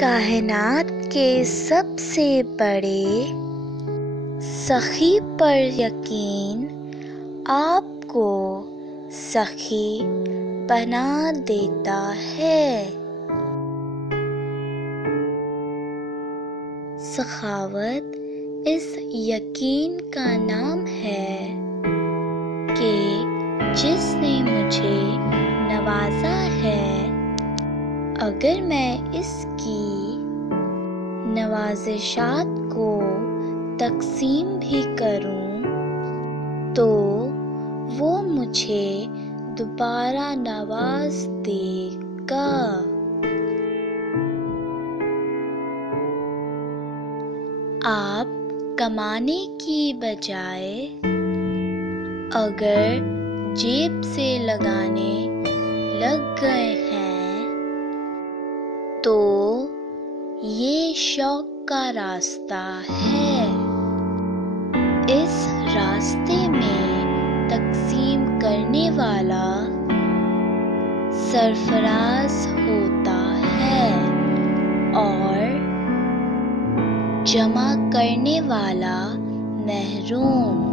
कायनात के सबसे बड़े सखी पर यकीन आपको सखी बना देता है। सखावत इस यकीन का नाम है कि जिसने मुझे नवाजा है, अगर मैं इसकी नवाजिशात को तकसीम भी करूं तो वो मुझे दोबारा नवाज देगा। आप कमाने की बजाय अगर जेब से लगाने लग गए हैं तो ये शौक का रास्ता है। इस रास्ते में तकसीम करने वाला सरफराज होता है और जमा करने वाला महरूम।